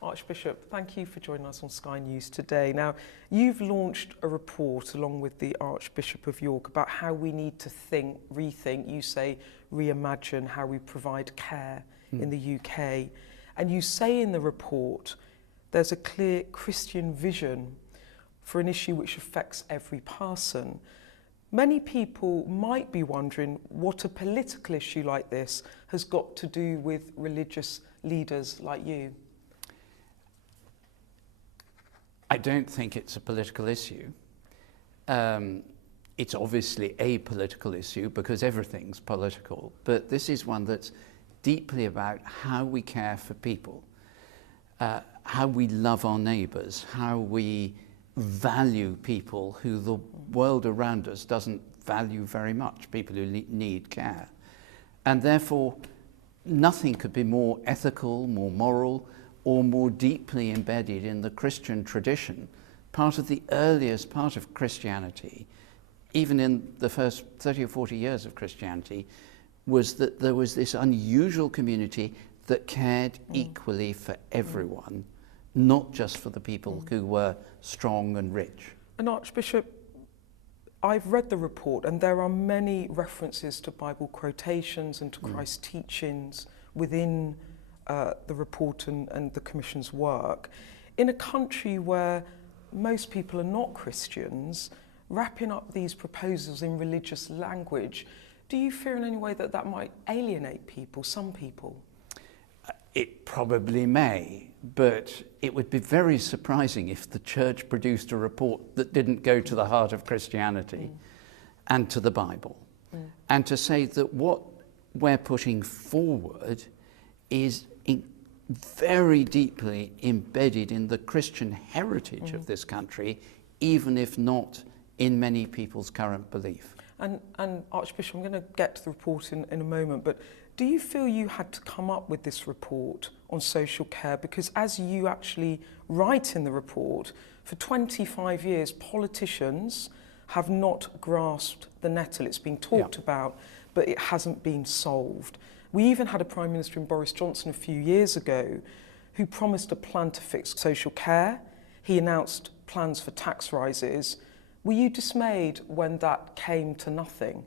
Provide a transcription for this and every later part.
Archbishop, thank you for joining us on Sky News today. Now, you've launched a report along with the Archbishop of York about how we need to rethink, you say, reimagine how we provide care in the UK. And you say in the report there's a clear Christian vision for an issue which affects every person. Many people might be wondering what a political issue like this has got to do with religious leaders like you. I don't think it's a political issue. It's obviously a political issue because everything's political, but this is one that's deeply about how we care for people, how we love our neighbours, how we value people who the world around us doesn't value very much, people who need care. And therefore, nothing could be more ethical, more moral, or more deeply embedded in the Christian tradition, part of the earliest part of Christianity, even in the first 30 or 40 years of Christianity, was that there was this unusual community that cared equally for everyone, not just for the people who were strong and rich. And Archbishop, I've read the report and there are many references to Bible quotations and to Christ's teachings within the report and the Commission's work. In a country where most people are not Christians, wrapping up these proposals in religious language, do you fear in any way that that might alienate people, some people? It probably may, but it would be very surprising if the Church produced a report that didn't go to the heart of Christianity and to the Bible. And to say that what we're putting forward is very deeply embedded in the Christian heritage of this country, even if not in many people's current belief. And Archbishop, I'm going to get to the report in a moment, but do you feel you had to come up with this report on social care? Because as you actually write in the report, for 25 years, politicians have not grasped the nettle. It's been talked about, but it hasn't been solved. We even had a Prime Minister in Boris Johnson a few years ago who promised a plan to fix social care. He announced plans for tax rises. Were you dismayed when that came to nothing?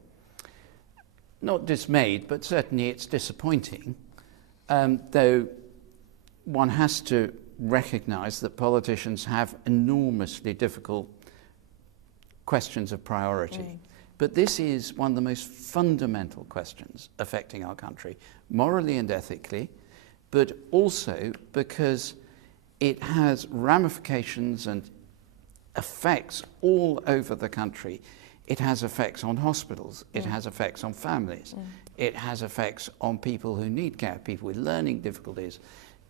Not dismayed, but certainly it's disappointing, though one has to recognise that politicians have enormously difficult questions of priority. But this is one of the most fundamental questions affecting our country, morally and ethically, but also because it has ramifications and effects all over the country. It has effects on hospitals, it has effects on families, it has effects on people who need care, people with learning difficulties,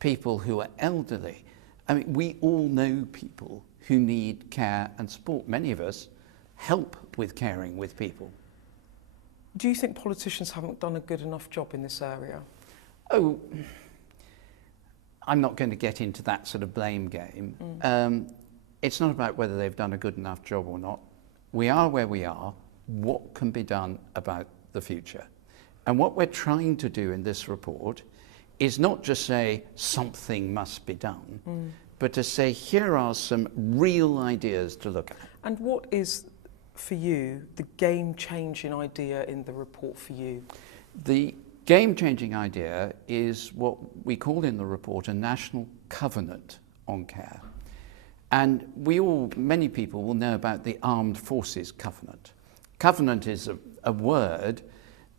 people who are elderly. I mean, we all know people who need care and support. Many of us help with caring with people. Do you think politicians haven't done a good enough job in this area? Oh, I'm not going to get into that sort of blame game. It's not about whether they've done a good enough job or not. We are where we are. What can be done about the future? And what we're trying to do in this report is not just say something must be done, but to say here are some real ideas to look at. And what is, for you, the game-changing idea in the report for you? The game-changing idea is what we call in the report a national covenant on care. And many people will know about the Armed Forces Covenant. Covenant is a word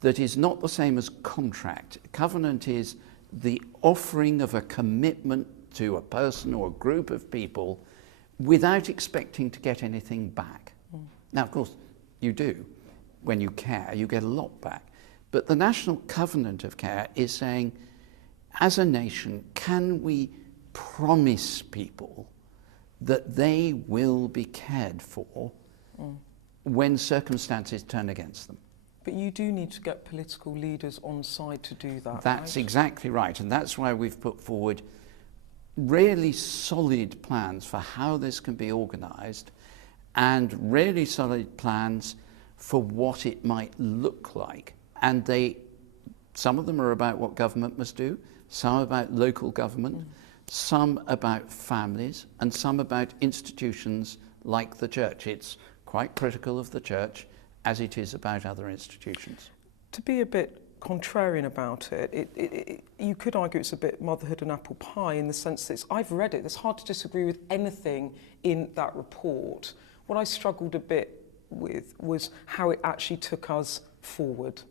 that is not the same as contract. Covenant is the offering of a commitment to a person or a group of people without expecting to get anything back. Now, of course, you do. When you care, you get a lot back. But the National Covenant of Care is saying, as a nation, can we promise people that they will be cared for when circumstances turn against them? But you do need to get political leaders on side to do that. That's right? exactly right, and that's why we've put forward really solid plans for how this can be organised and really solid plans for what it might look like. And some of them are about what government must do, some about local government, some about families and some about institutions like the church. It's quite critical of the church as it is about other institutions. To be a bit contrarian about it, you could argue it's a bit motherhood and apple pie in the sense that I've read it. It's hard to disagree with anything in that report. What I struggled a bit with was how it actually took us forward.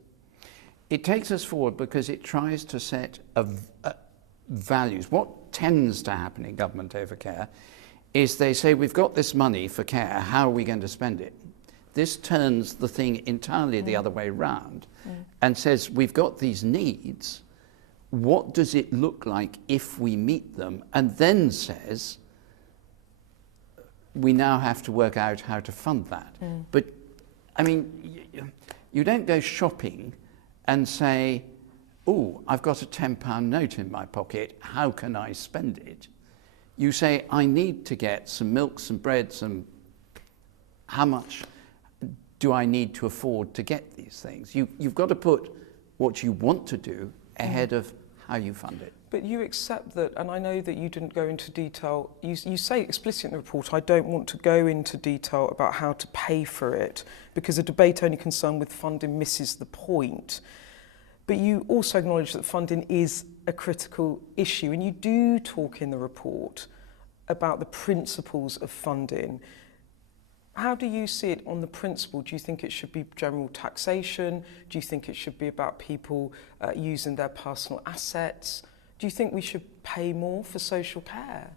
It takes us forward because it tries to set values. What tends to happen in government over care is they say, we've got this money for care, how are we going to spend it? This turns the thing entirely the other way round and says, we've got these needs, what does it look like if we meet them? And then says, we now have to work out how to fund that. But, I mean, you don't go shopping and say, oh, I've got a £10 note in my pocket, how can I spend it? You say, I need to get some milk, some bread, how much do I need to afford to get these things? You've got to put what you want to do ahead of how you fund it. But you accept that, and I know that you didn't go into detail, you say explicitly in the report, I don't want to go into detail about how to pay for it, because a debate only concerned with funding misses the point. But you also acknowledge that funding is a critical issue, and you do talk in the report about the principles of funding. How do you see it on the principle? Do you think it should be general taxation? Do you think it should be about people using their personal assets? Do you think we should pay more for social care?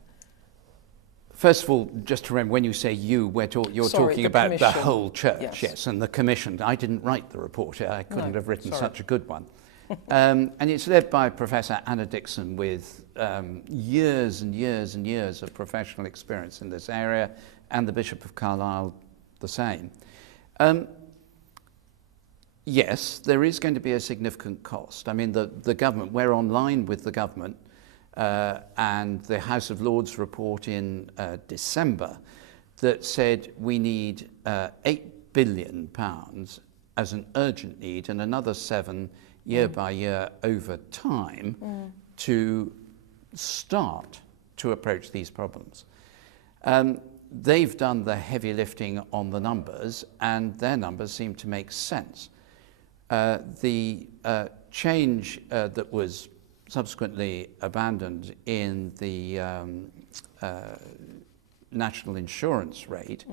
First of all, just to remember, when you say you, you're talking about commission. the whole church, yes, and the commission. I didn't write the report. I couldn't have written such a good one. And it's led by Professor Anna Dixon with years and years and years of professional experience in this area, and the Bishop of Carlisle the same. Yes, there is going to be a significant cost. I mean, the government, we're online with the government, and the House of Lords report in December that said we need £8 billion as an urgent need and another 7 year by year over time to start to approach these problems. They've done the heavy lifting on the numbers, and their numbers seem to make sense. The change that was subsequently abandoned in the national insurance rate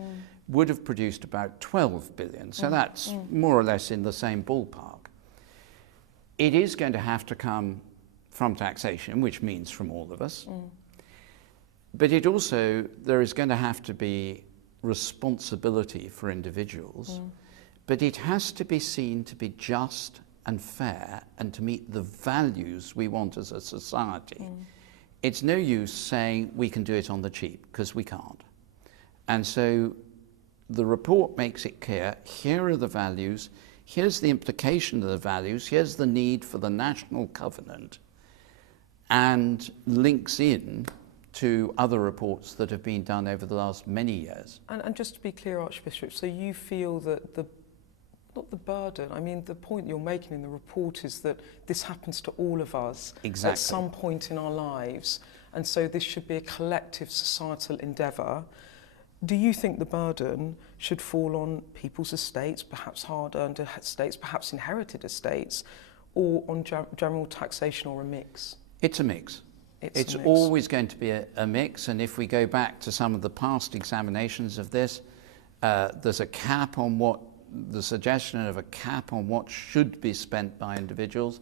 would have produced about 12 billion. So that's more or less in the same ballpark. It is going to have to come from taxation, which means from all of us. But it also, there is going to have to be responsibility for individuals, but it has to be seen to be just and fair and to meet the values we want as a society. It's no use saying we can do it on the cheap, because we can't. And so the report makes it clear, here are the values, here's the implication of the values, here's the need for the national covenant, and links in to other reports that have been done over the last many years. And just to be clear, Archbishop, so you feel that not the burden, I mean the point you're making in the report is that this happens to all of us at some point in our lives, and so this should be a collective societal endeavour. Do you think the burden should fall on people's estates, perhaps hard-earned estates, perhaps inherited estates, or on general taxation, or a mix? It's a mix. It's always going to be a mix, and if we go back to some of the past examinations of this, there's a cap on the suggestion of a cap on what should be spent by individuals.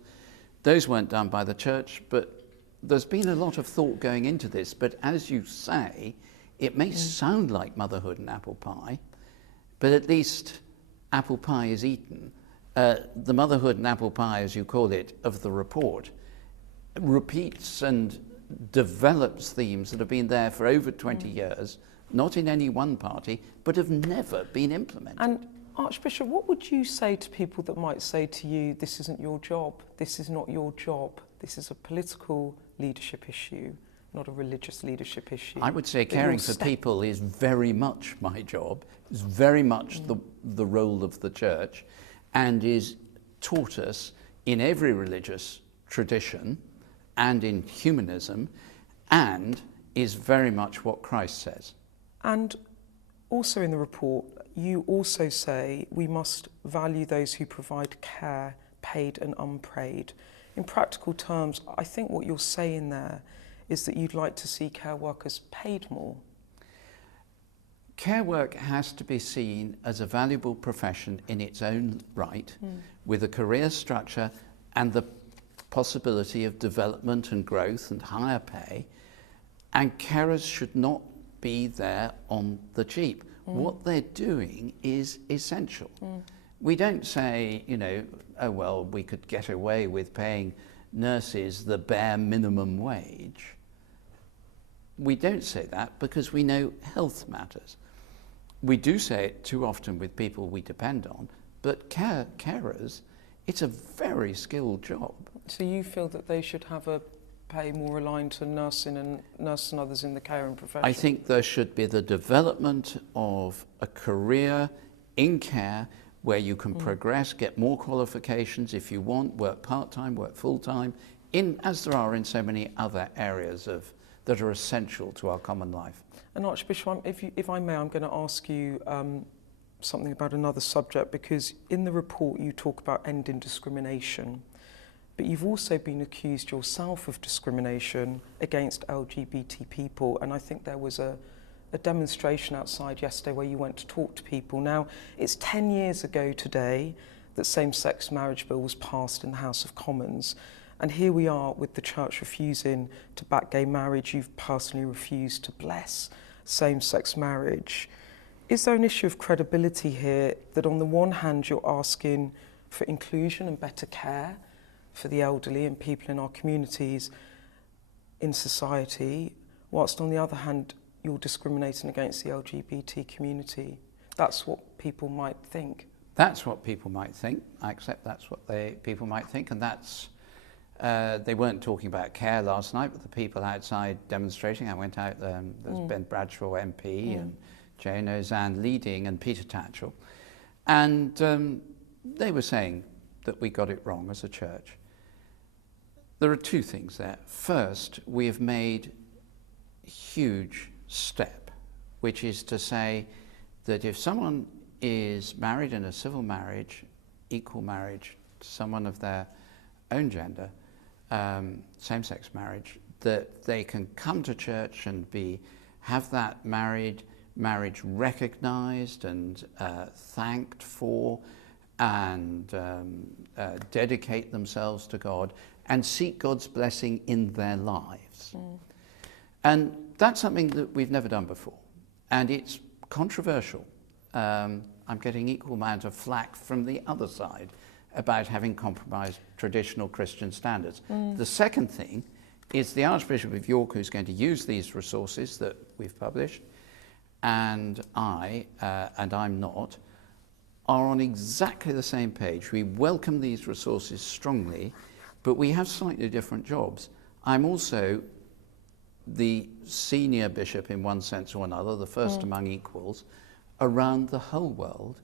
Those weren't done by the church, but there's been a lot of thought going into this. But as you say, it may sound like motherhood and apple pie, but at least apple pie is eaten. The motherhood and apple pie, as you call it, of the report repeats and develops themes that have been there for over 20 years, not in any one party, but have never been implemented. And Archbishop, what would you say to people that might say to you, this isn't your job, this is not your job, this is a political leadership issue, not a religious leadership issue? I would say caring for people is very much my job, is very much the role of the church, and is taught us in every religious tradition and in humanism, and is very much what Christ says. And also in the report, you also say we must value those who provide care, paid and unpaid. In practical terms, I think what you're saying there is that you'd like to see care workers paid more. Care work has to be seen as a valuable profession in its own right, with a career structure and the possibility of development and growth and higher pay, and carers should not be there on the cheap. What they're doing is essential. We don't say, you know, oh well, we could get away with paying nurses the bare minimum wage. We don't say that because we know health matters. We do say it too often with people we depend on, but carers, it's a very skilled job. So you feel that they should have a pay more aligned to nursing and others in the caring profession? I think there should be the development of a career in care where you can progress, get more qualifications if you want, work part-time, work full-time, as there are in so many other areas that are essential to our common life. And Archbishop, if I may, I'm going to ask you something about another subject, because in the report you talk about ending discrimination, but you've also been accused yourself of discrimination against LGBT people, and I think there was a demonstration outside yesterday where you went to talk to people. Now, it's 10 years ago today that same-sex marriage bill was passed in the House of Commons, and here we are with the Church refusing to back gay marriage. You've personally refused to bless same-sex marriage. Is there an issue of credibility here that on the one hand you're asking for inclusion and better care for the elderly and people in our communities in society, whilst on the other hand you're discriminating against the LGBT community? That's what people might think. That's what people might think. I accept that's what people might think, and that's they weren't talking about care last night, but the people outside demonstrating, I went out there, there's Ben Bradshaw MP and Jane Ozanne leading and Peter Tatchell, and they were saying that we got it wrong as a church. There are two things there. First, we have made a huge step, which is to say that if someone is married in a civil marriage, equal marriage to someone of their own gender, same-sex marriage, that they can come to church and have that marriage recognised and thanked for, and dedicate themselves to God and seek God's blessing in their lives. And that's something that we've never done before, and it's controversial. I'm getting equal amount of flack from the other side about having compromised traditional Christian standards. The second thing is the Archbishop of York, who's going to use these resources that we've published, and I'm not, are on exactly the same page. We welcome these resources strongly, but we have slightly different jobs. I'm also the senior bishop in one sense or another, the first among equals, around the whole world,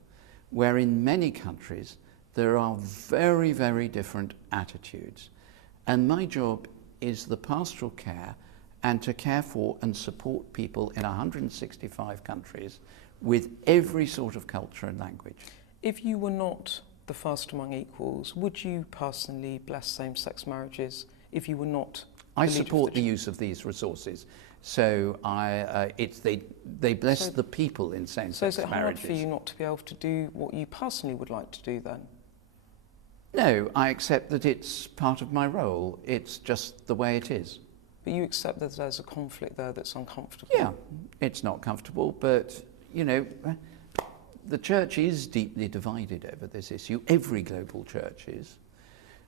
where in many countries there are very, very different attitudes. And my job is the pastoral care and to care for and support people in 165 countries with every sort of culture and language. If you were not the first among equals, would you personally bless same-sex marriages if you were not? I support the use of these resources. So they bless the people in same-sex marriages. So is it hard for you not to be able to do what you personally would like to do then? No, I accept that it's part of my role. It's just the way it is. But you accept that there's a conflict there that's uncomfortable? Yeah, it's not comfortable, but, you know, the church is deeply divided over this issue. Every global church is.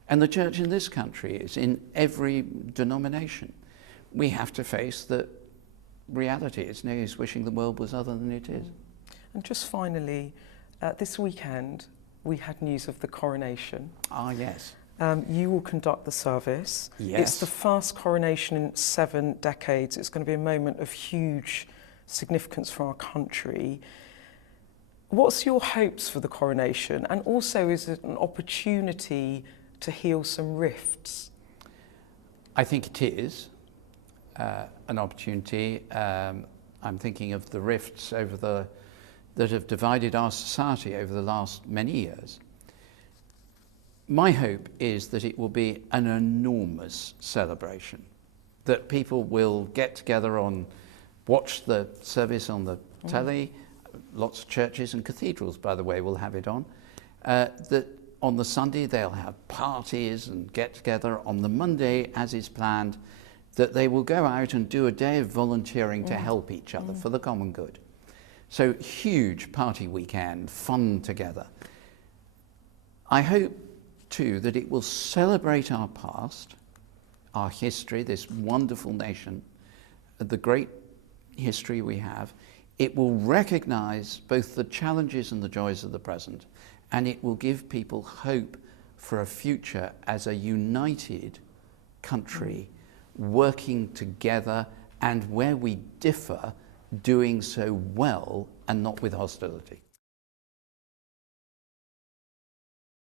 And the church in this country is, in every denomination. We have to face that reality. It's no use wishing the world was other than it is. And just finally, this weekend we had news of the coronation. Ah, yes. You will conduct the service. Yes. It's the first coronation in 7 decades. It's going to be a moment of huge significance for our country. What's your hopes for the coronation? And also, is it an opportunity to heal some rifts? I think it is. an opportunity. I'm thinking of the rifts that have divided our society over the last many years. My hope is that it will be an enormous celebration, that people will get together watch the service on the telly. Lots of churches and cathedrals, by the way, will have it on. That on the Sunday they'll have parties and get together. On the Monday, as is planned, that they will go out and do a day of volunteering to help each other for the common good. So huge party weekend, fun together. I hope too that it will celebrate our past, our history, this wonderful nation, the great history we have. It will recognize both the challenges and the joys of the present, and it will give people hope for a future as a united country, working together, and where we differ, doing so well and not with hostility.